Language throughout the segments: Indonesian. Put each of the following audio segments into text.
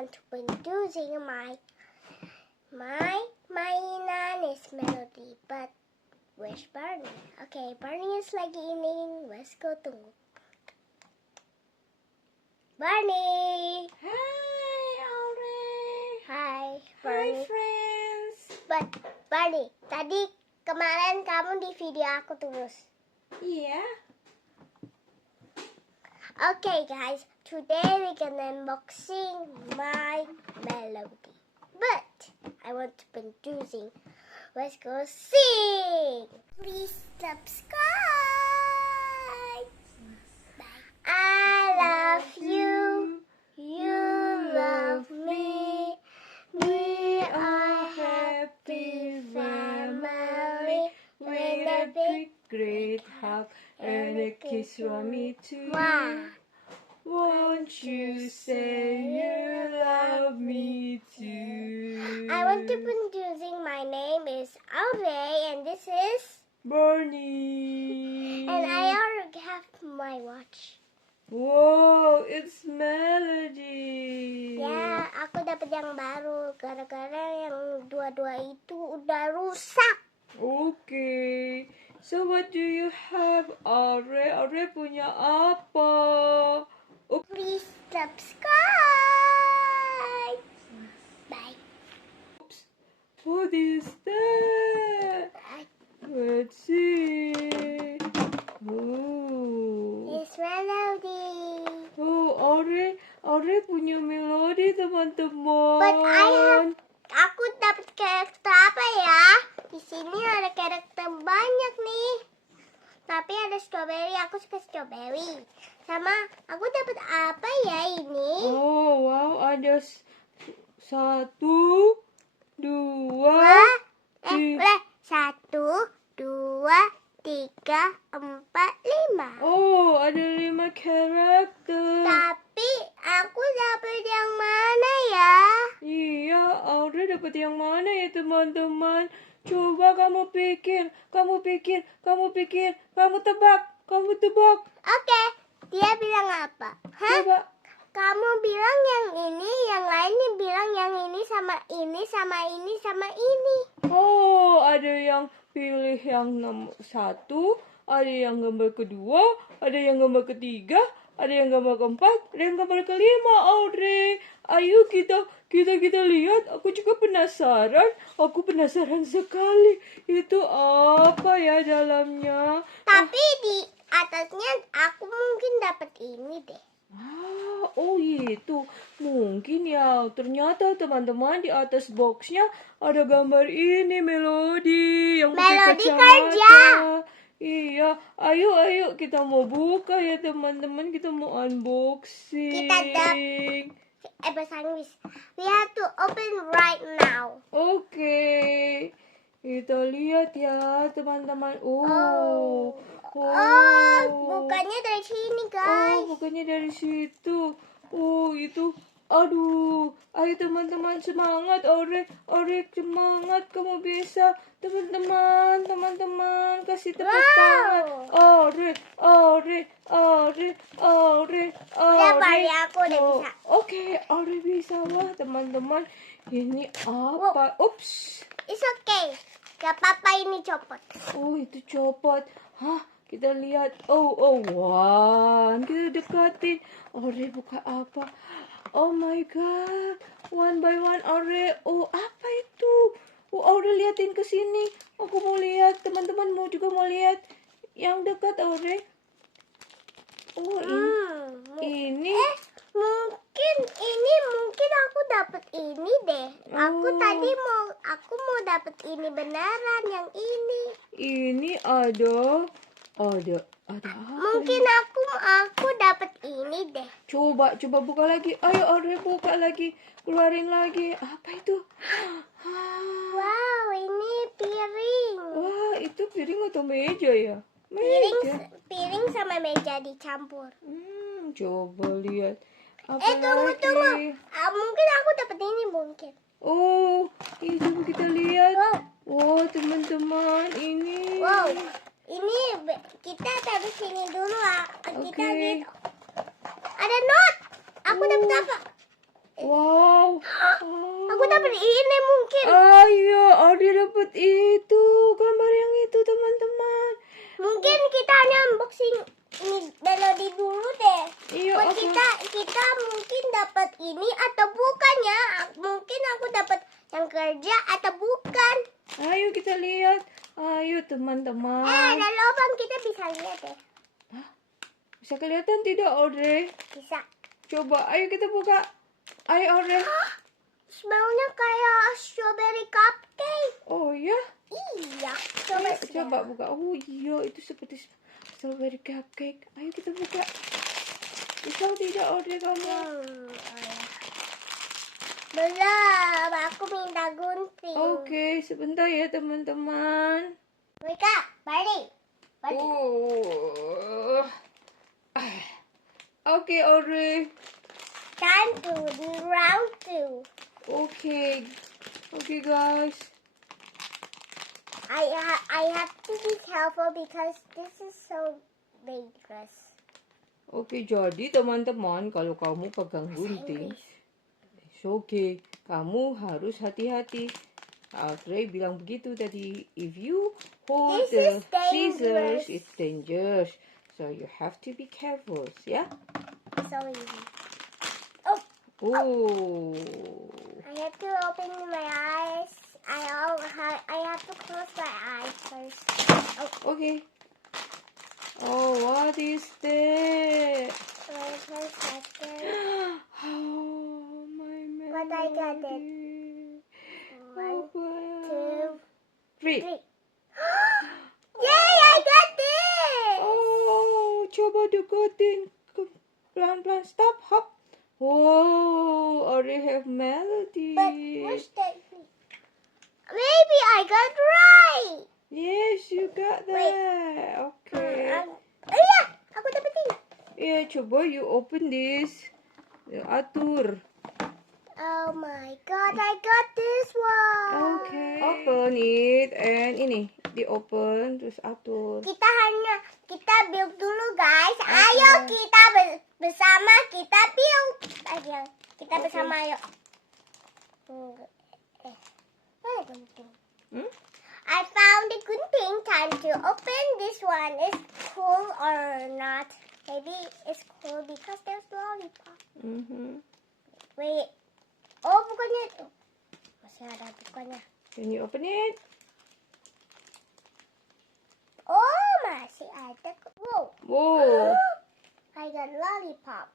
want to introducing my mainan is Melody, but where's Barney? Okay, Barney is lagi ini. Let's go tunggu. Barney. Hi, Aure. Hi, Hi, Barney. friends. But Barney, tadi kemarin kamu di video aku terus. Yeah. Okay, guys, today we're gonna unboxing my Melody. But I want to be introducing. Let's go sing. Please subscribe. Bye. I love you. You love me. We are happy family with a big great hug and a kiss from me too. wow. Won't you say you love me too? I want to be introducing. My name is Aure, and this is. Bernie. And I already have my watch. Wow, it's Melody. Ya, aku dapat yang baru gara-gara yang dua-dua itu udah rusak. Okay. So what do you have, Aure? Aure punya apa? Oh, Please subscribe. Bye. what is that? Let's see. Oh. It's Melody. Oh, Aure punya Melody, teman-teman. But aku dapat karakter apa ya? Di sini ada karakter banyak nih. Tapi ada strawberry, aku suka strawberry. Sama aku dapat apa ya ini? Oh, wow, ada 1, 2, Boleh 1, 2, 3, 4, 5. Oh, ada 5 karakter. Tapi aku dapat yang mana ya? Iya, Aure dapat yang mana ya, teman-teman? Coba kamu pikir, kamu tebak. Oke, dia bilang apa? Hah? Coba. Kamu bilang yang ini, yang lainnya bilang yang ini sama ini sama ini sama ini. Oh, ada yang pilih yang nomor 1, ada yang gambar kedua, ada yang gambar ketiga, ada yang gambar keempat, ada yang gambar kelima, Audrey. Ayo kita lihat. Aku juga penasaran. Aku penasaran sekali. Itu apa ya dalamnya? Tapi di atasnya aku mungkin dapat ini deh. Oh itu mungkin ya. Ternyata teman-teman di atas boxnya ada gambar ini Melody yang pakai Melody kacamata. kerja. Iya, ayo kita mau buka ya teman-teman, kita mau unboxing. Bahasa Inggris. We have to open right now. Oke, kita lihat ya teman-teman. Bukannya dari sini guys. Oh, bukannya dari situ. Oh, itu. Aduh, ayo teman-teman semangat, Aure semangat, kamu bisa. Teman-teman, kasih tepuk tangan. Aure. Udah Barney, aku udah bisa. Oke, Aure bisa. Wah, teman-teman, ini apa? Ups. It's okay. Gak apa-apa ini copot. Oh, itu copot. Hah? Kita lihat. Oh, wah. Kita dekatin. Aure buka apa? Oh my god. One by one, Aure. Oh, apa itu? Oh, Aure liatin ke sini. Aku mau lihat. Teman-teman juga mau lihat. Yang dekat, Aure. Oh, ini. Mungkin aku dapat ini deh. Aku mau dapat ini beneran yang ini. Ini ada apa? Mungkin aku dapat ini deh. Coba buka lagi. Ayo, Aure buka lagi. Keluarin lagi. Apa itu? Wow, ini piring. Wah, itu piring atau meja ya? Meja. Piring sama meja dicampur. Coba lihat. Apa Tunggu. lagi? Mungkin aku dapat ini mungkin. Oh, ini coba kita lihat. Wow. Oh, teman-teman, ini. Wow. Ini kita taruh sini dulu. Kita lihat. Ada note. Aku dapat apa? Wow. Aku dapat ini mungkin. Ayo, Audrey dapat itu. Gambar yang itu, teman-teman. Mungkin kita hanya unboxing ini Melody dulu deh. Iya, Buat apa? kita mungkin dapat ini atau bukan ya? Mungkin aku dapat yang kerja atau bukan. Ayo kita lihat. Ayo, teman-teman. Ada lubang, kita bisa lihat deh. Bisa kelihatan tidak, Audrey? Bisa. Coba, ayo kita buka. Ayo, Audrey. Smellnya kayak strawberry cupcake. Oh ya? Iya. Coba Ayo, coba buka. Oh iya, itu seperti strawberry cupcake. Ayo kita buka. Bisa tidak, Audrey, kamu? Belum, aku minta gunting. Oke, sebentar ya, teman-teman. Mereka, balik. Oh. Oke, Audrey. Time to do round 2. Okay. Okay, guys. I have to be careful because this is so dangerous. Oke, jadi teman-teman, kalau kamu pegang gunting, it's okay. Kamu harus hati-hati. Audrey bilang begitu tadi. If you hold This is the scissors, dangerous. it's dangerous. So you have to be careful, ya? So easy. Oh. I have to open my eyes. I have to close my eyes first. Okay. Oh, what is that? Wait a second. Oh, my melody. But I got it. Oh, 1, wow. 2, 3. 3. Yay! I got it. Oh, coba deketin. Pelan-pelan. Stop. Hop. Whoa, already have melody. But where's that? Maybe I got right. Yes, you got that. Okay. Iya, aku dapetin. Yeah, coba you open this. Atur. Oh my god, I got this one. Okay. Open it and ini di open terus atur. Kita build dulu guys. Ayo kita bersama kita build. Ayo kita bersama ayo. I found the gunting. Time to open this one. Is cool or not? Maybe it's cool because there's lollipop. Wait. Oh bukannya. Masih ada bukannya. Can you open it? Oh masih ada. Whoa. Whoa. I got lollipop.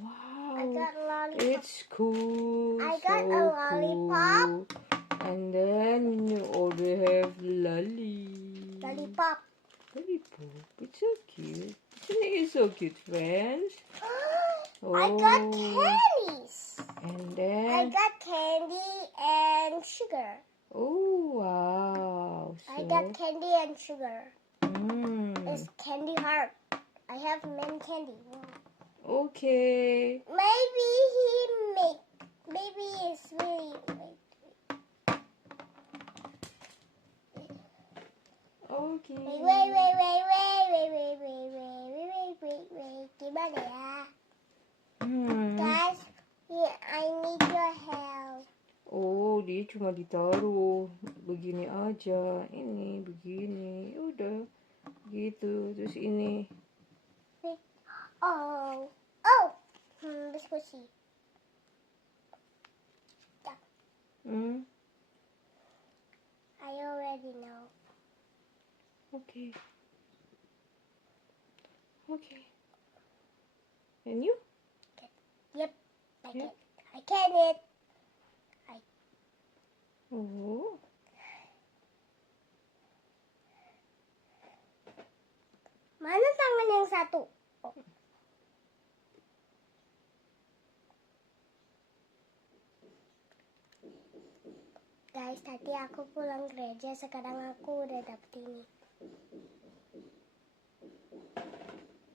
Wow. I got lollipop. It's cool. I got so a lollipop. Cool. And then you already have Lollipop. Lollipop. It's so cute. Isn't it so cute, friends? I got candies. And I then. got candy and sugar. Oh, wow. I got candy and sugar. It's candy heart. I have many candy. Wow. Okay. Maybe it's really. Okay. Wait. Gimana ya? Guys, I need your help. Oh, dia cuma ditaruh begini aja. Ini begini. Udah. Gitu. Terus ini. Oh. Diskusi. I already know. Okay. Okay. And you? Yep. Yep. I can it. Oh. Mana tangan yang satu? Oh. Guys, tadi aku pulang gereja, sekarang aku udah dapet ini.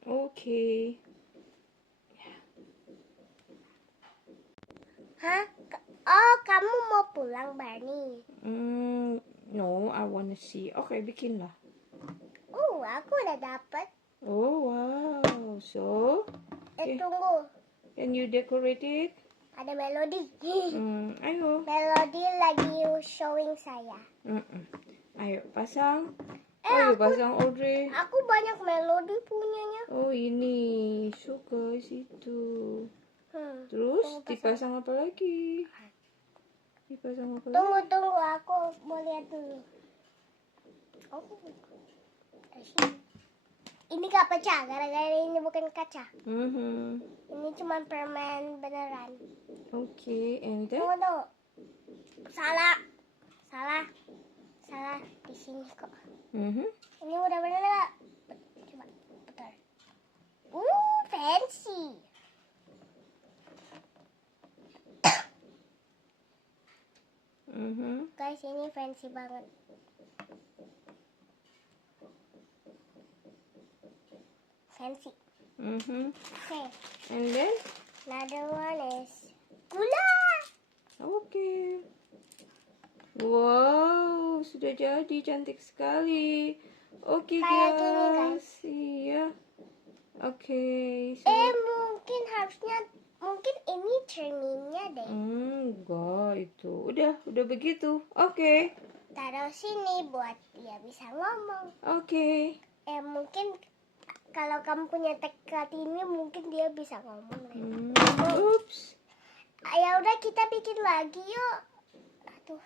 Okay. Hah? Oh, kamu mau pulang, Barney? No, I wanna see. Okay, bikin lah. Aku udah dapet. Oh, wow. So, Tunggu. can you decorate it? Ada Melody. Ayo. Melody lagi showing saya. Ayo pasang. Aku- Pasang Audrey. Aku banyak Melody punyanya. Oh ini suka situ. Terus Tunggu, dipasang apa lagi? Dipasang apa lagi? Tunggu, aku mau lihat dulu. Ini gak pecah, gara-gara ini bukan kaca. Ini cuma permen beneran. Okay, and then? Tunggu. Salah. Di sini kok. Ini udah bener gak? Coba, putar. Fancy. Guys, ini fancy banget. Fancy. Okay. And then? Another one is gula. Okay. Wow, sudah jadi cantik sekali. Oke Kayak gini, guys. Iya. Oke. Mungkin ini trimmingnya deh. Enggak itu. Udah begitu. Oke. Taruh sini buat dia bisa ngomong. Oke. Mungkin kalau kamu punya tekad ini mungkin dia bisa ngomong. Oops. Ya udah kita bikin lagi yuk. Aduh,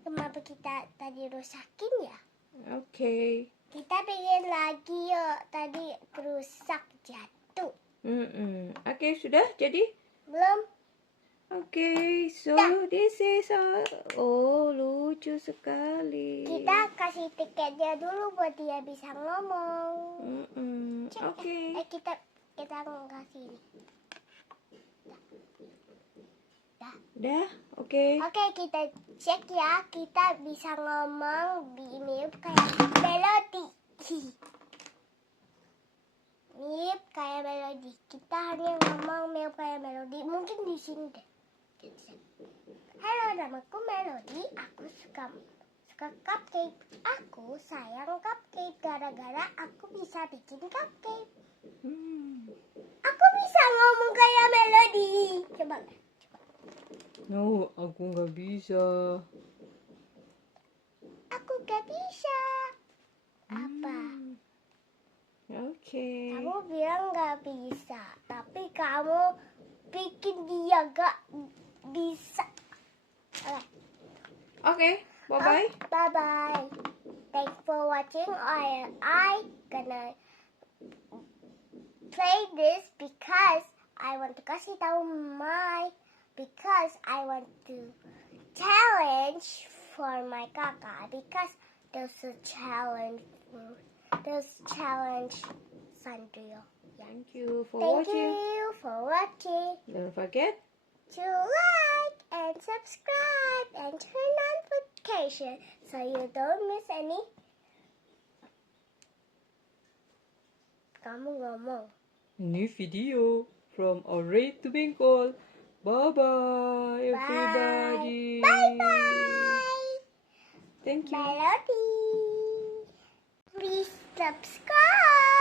kenapa kita tadi rusakin ya? Oke. Kita bikin lagi yuk. Tadi rusak jatuh. Oke, sudah jadi? Belum? Oke, so this is lucu sekali. Kita kasih tiketnya dulu buat dia bisa ngomong. Oke. Kita kasih ini. Udah, oke. Oke, kita cek ya. Kita bisa ngomong mirip kayak Melody. Mirip kayak Melody. Kita hanya ngomong mirip kayak Melody. Mungkin di sini deh. Halo, namaku Melody. Aku suka cupcake. Aku sayang cupcake gara-gara aku bisa bikin cupcake. Aku bisa ngomong kayak Melody. Coba. No, aku nggak bisa. Aku gak bisa. Apa? Oke. Kamu bilang gak bisa, tapi kamu bikin dia gak bisa. Oke, bye-bye. Bye-bye. Thanks for watching. I gonna play this because I want to kasih tahu because I want to challenge for my kakak because there's a challenge Sandrio. Thank you for Thank watching. you for watching. Don't forget. To like and subscribe and turn on notification so you don't miss any. Kamu ngomong. New video from Audrey to Bengkol. Bye-bye, everybody. Bye-bye. Thank you. Melody. Please subscribe.